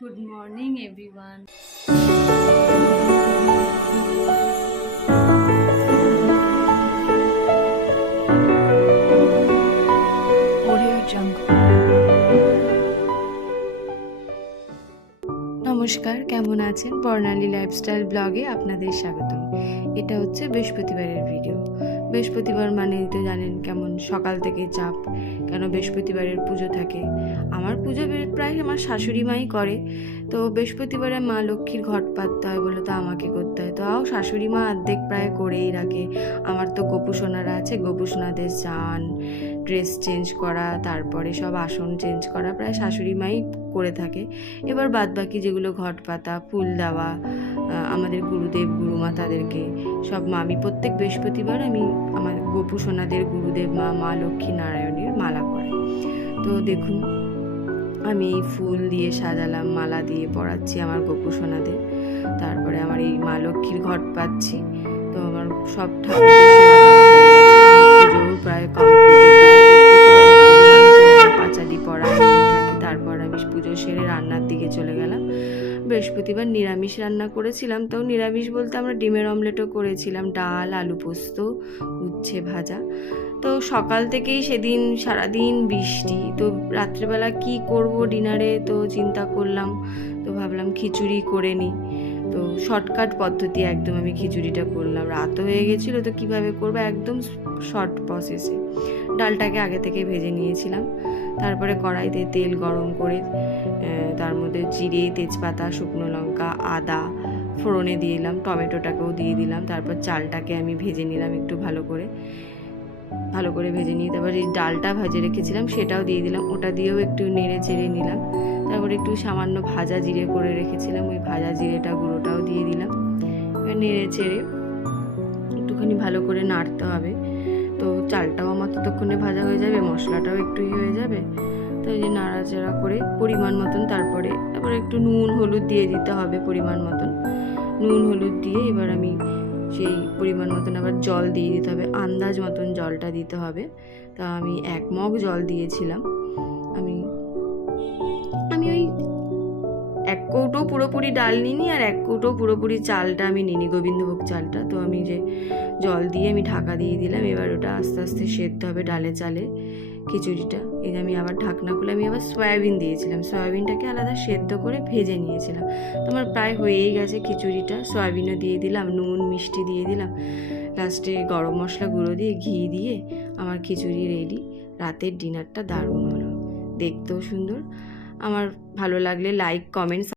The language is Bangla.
Good morning, everyone. Audio Jungle. নমস্কার, কেমন আছেন? বর্ণালী লাইফস্টাইল ব্লগে আপনাদের স্বাগতম। এটা হচ্ছে বৃহস্পতিবারের ভিডিও। বৃহস্পতিবার মানেই তো জানেন কেমন সকাল থেকে চাপ, কেন বৃহস্পতিবারের পুজো থাকে। আমার পুজো প্রায় আমার শাশুড়ি মাই করে, তো বৃহস্পতিবারে মা লক্ষ্মীর ঘট পাততে হয় বলে তো আমাকে করতে হয়, তো শাশুড়ি মা অর্ধেক প্রায় করেই রাখে। আমার তো গোপুসোনারা আছে, গোপুসোনাদের স্নান, ড্রেস চেঞ্জ করা, তারপরে সব আসন চেঞ্জ করা প্রায় শাশুড়ি মাই করে থাকে। এবার বাদবাকি যেগুলো ঘট পাতা, ফুল দেওয়া, আমাদের গুরুদেব গুরুমা তাদেরকে সব আমি প্রত্যেক বৃহস্পতিবার আমি আমার গোপুসোনাদের গুরুদেব মা লক্ষ্মী নারায়ণের মালা পরাই। তো দেখুন আমি এই ফুল দিয়ে সাজালাম, মালা দিয়ে পরাচ্ছি আমার গোপুসোনাদের। তারপরে আমার এই মা লক্ষ্মীর ঘট পাচ্ছি। তো আমার সব ঠাকুর প্রায় পাঁচালি পড়া থাকে। তারপর আমি পুজো সেরে রান্নার দিকে চলে গেলাম। বৃহস্পতিবার নিরামিষ রান্না করেছিলাম, তো নিরামিষ বলতে আমরা ডিমের অমলেটও করেছিলাম, ডাল, আলু পোস্ত, উচ্ছে ভাজা। তো সকাল থেকেই সেদিন সারাদিন বৃষ্টি, তো রাত্রেবেলা কি করব ডিনারে, তো চিন্তা করলাম, তো ভাবলাম খিচুড়ি করে নিই। তো শর্টকাট পদ্ধতি একদম আমি খিচুড়িটা করলাম। রাত হয়ে গেছিলো, তো কিভাবে করবো একদম শর্ট প্রসেসে। ডালটাকে আগে থেকে ভেজে নিয়েছিলাম, তারপরে কড়াইতে তেল গরম করে তার মধ্যে জিরে, তেজপাতা, শুকনো লঙ্কা, আদা ফোড়নে দিয়ে দিলাম, টমেটোটাকেও দিয়ে দিলাম। তারপর চালটাকে আমি ভেজে নিলাম একটু ভালো করে ভেজে নিয়ে তারপর এই ডালটা ভেজে রেখেছিলাম সেটাও দিয়ে দিলাম, ওটা দিয়েও একটু নেড়ে চেড়ে নিলাম। তারপরে একটু সামান্য ভাজা জিরে করে রেখেছিলাম, ওই ভাজা জিরেটা গুঁড়োটাও দিয়ে দিলাম। এবার নেড়ে চেড়ে একটুখানি ভালো করে নাড়তে হবে। তো চালটাও আমার ততক্ষণে ভাজা হয়ে যাবে, মশলাটাও একটু হয়ে যাবে। তো এই যে নাড়াচাড়া করে পরিমাণ মতন তারপরে একটু নুন হলুদ দিয়ে দিতে হবে পরিমাণ মতন। নুন হলুদ দিয়ে এবার আমি সেই পরিমাণ মতন আবার জল দিয়ে দিতে হবে, আন্দাজ মতন জলটা দিতে হবে। তা আমি 1 মগ জল দিয়েছিলাম। আমি ওই 1 কৌটো পুরোপুরি ডাল নিইনি, আর 1 কৌটো পুরোপুরি চালটা আমি নিইনি, গোবিন্দভোগ চালটা। তো আমি যে জল দিয়ে আমি ঢাকা দিয়ে দিলাম। এবার ওটা আস্তে আস্তে সেদ্ধ হবে ডালে চালে খিচুড়িটা। এই যে আমি আবার ঢাকনা খুলে আমি আবার সয়াবিন দিয়েছিলাম, সয়াবিনটাকে আলাদা সেদ্ধ করে ভেজে নিয়েছিলাম। তোমার প্রায় হয়েই গেছে খিচুড়িটা। সয়াবিনও দিয়ে দিলাম, নুন মিষ্টি দিয়ে দিলাম, লাস্টে গরম মশলা গুঁড়ো দিয়ে ঘি দিয়ে আমার খিচুড়ি রেডি। রাতের ডিনারটা দারুণ হলো, দেখতেও সুন্দর। আমার ভালো লাগলে লাইক, কমেন্ট